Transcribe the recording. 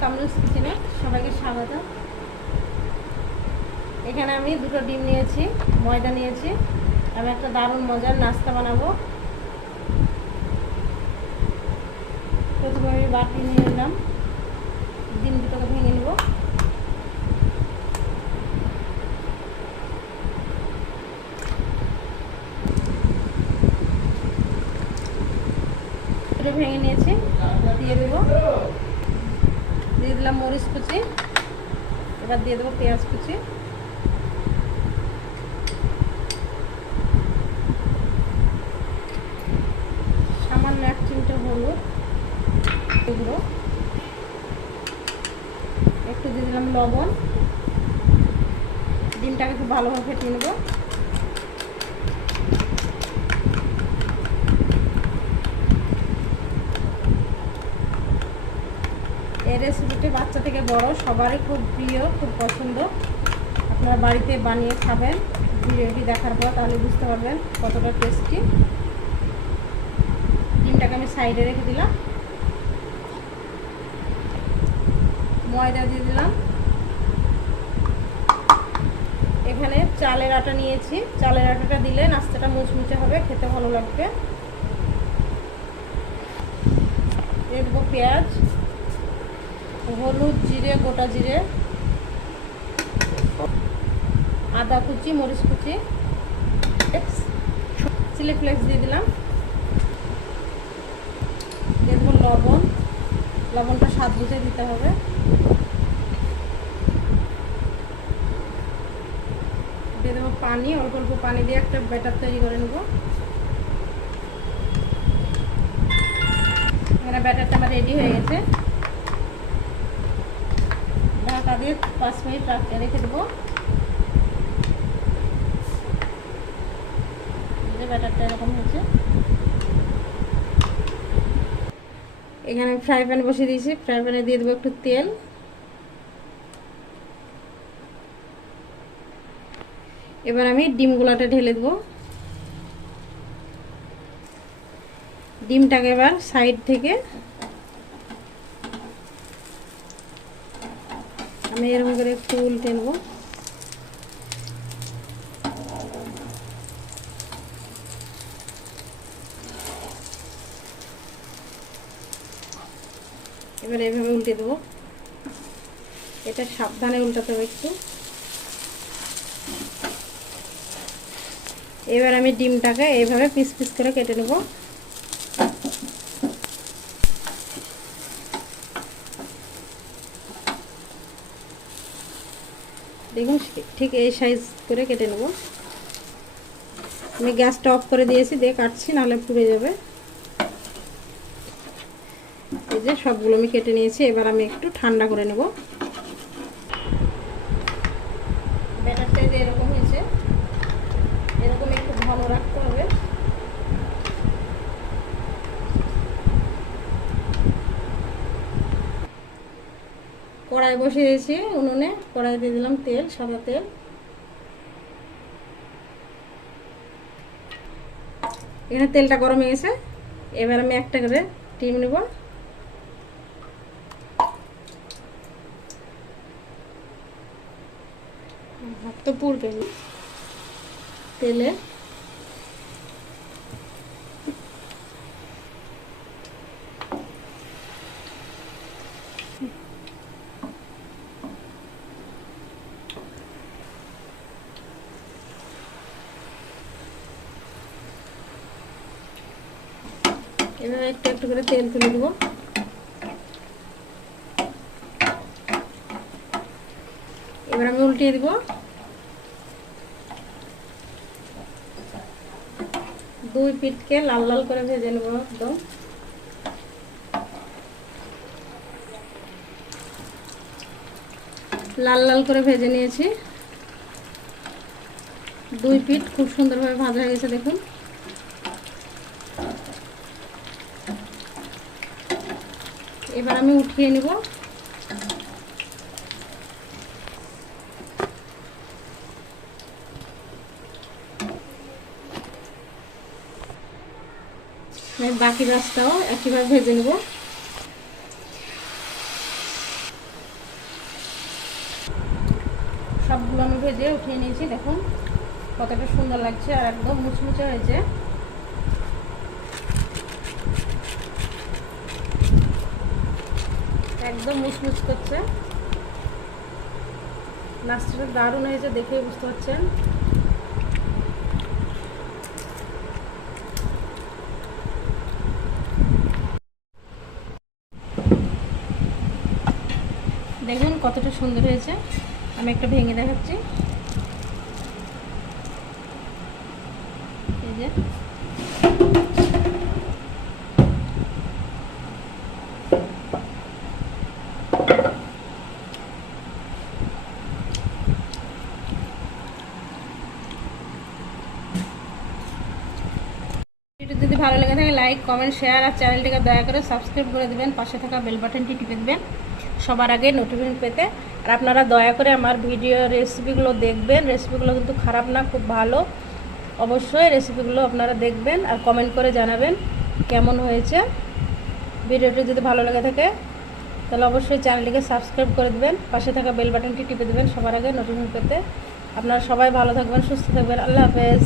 কামরুস কিচেনে সবাইকে স্বাগত। এখানে আমি দুটো ডিম নিয়েছি, ময়দা নিয়েছি, আমি একটা দারুণ মজার নাস্তা বানাবো। প্রথমে আমি বাটি নিয়ে নিলাম, ডিম দুটোকে ভেঙে নেব। ভেঙে নিয়েছি, দিয়ে দেবো। দিয়ে দিলাম মরিচ কুচি। এবার দিয়ে দেবো পেঁয়াজ কুচি। সামান্য এক চিমটে হলুদ এগুলো একটু দিয়ে দিলাম লবণ। ডিমটাকে খুব ভালোভাবে ফেটিয়ে নেব। এই রেসিপিটি বাচ্চা থেকে বড়, সবারই খুব প্রিয়, খুব পছন্দ। আপনারা বাড়িতে বানিয়ে খাবেন, ভিডিওটি দেখার পর তাহলে বুঝতে পারবেন কতটা টেস্টি ডিমটাকে আমি সাইডে রেখে দিলাম। ময়দা দিয়ে দিলাম। এখানে চালের আটা নিয়েছি। চালের আটাটা দিলে নাস্তাটা মুচমুচে হবে, খেতে ভালো লাগবে। দিয়ে পেঁয়াজ। হলুদ জিরে, গোটা জিরে, আদা কুচি, মরিচ কুচি, চিলি ফ্লেক্স দিয়ে দিলাম। দিয়ে দেবো লবণ। লবণটা স্বাদ বুঝে দিতে হবে। দিয়ে দেবো পানি, অল্প অল্প পানি দিয়ে একটা ব্যাটার তৈরি করে নেব। এখানে ব্যাটারটা আমার রেডি হয়ে গেছে। দিয়ে পাঁচ মিনিট রেখে দেবো। ব্যাটারটা এরকম হয়েছে। এখানে ফ্রাই প্যান বসিয়ে দিয়েছি। ফ্রাই প্যানে দিয়ে দেবো একটু তেল। এবার আমি ডিমগুলাটা ঢেলে দেবো। ডিমটাকে এবার সাইড থেকে আমি এরকম করে একটু উল্টে এবার এভাবে উল্টে দেবো। এটা সাবধানে উল্টাতে হবে একটু। এবার আমি ডিমটাকে এইভাবে পিস পিস করে কেটে নেব। দেখুন, ঠিক এই সাইজ করে কেটে নেব। আমি গ্যাসটা অফ করে দিয়েছি, দিয়ে কাটছি, নাহলে পুড়ে যাবে। এই যে সবগুলো আমি কেটে নিয়েছি, এবার আমি একটু ঠান্ডা করে নেব ব্যাটারটা যে এরকম হয়েছে এরকম একটু ঘন রাখতে হবে কড়াই বসিয়ে দিয়েছি উনুনে কড়াই দিয়ে দিলাম তেল সাদা তেল। এখানে তেলটা গরম হয়ে গেছে। এবার আমি একটা করে ডিম নেব। তো পুড়বে তেলে এভাবে একটু একটু করে তেল তুলে দেবো। এবার আমি উল্টিয়ে দিব। দুই পিঠকে লাল লাল করে ভেজে নেব একদম। লাল লাল করে ভেজে নিয়েছি। দুই পিঠ খুব সুন্দরভাবে ভাজা হয়ে গেছে, দেখুন। এবার আমি উঠিয়ে নিব। বাকি রাস্তাও একইভাবে ভেজে নেব। সবগুলো আমি ভেজে উঠিয়ে নিয়েছি, দেখুন। কতটা সুন্দর লাগছে আর একদম মুচমুচে হয়েছে। একদম মুচমুচ করছে। লাস্টটা দারুণ হয়েছে দেখেই বুঝতে পারছেন। দেখুন কতটা সুন্দর হয়েছে। আমি একটা ভেঙে দেখাচ্ছি। এই যে ভিডিও যদি ভালো লেগে থাকে লাইক কমেন্ট শেয়ার আর চ্যানেলটিকে দয়া করে সাবস্ক্রাইব করে দেবেন। পাশে থাকা বেল বাটনটি টিপে দেবেন, সবার আগে নোটিফিকেশন পেতে। আর আপনারা দয়া করে আমার ভিডিও রেসিপিগুলো দেখবেন। রেসিপিগুলো কিন্তু খারাপ না, খুব ভালো। অবশ্যই রেসিপিগুলো আপনারা দেখবেন আর কমেন্ট করে জানাবেন কেমন হয়েছে। ভিডিওটি যদি ভালো লেগে থাকে, তাহলে অবশ্যই চ্যানেলটিকে সাবস্ক্রাইব করে দেবেন। পাশে থাকা বেল বাটনটি টিপে দেবেন, সবার আগে নোটিফিকেশন পেতে। আপনারা সবাই ভালো থাকবেন, সুস্থ থাকবেন। আল্লাহ হাফেজ।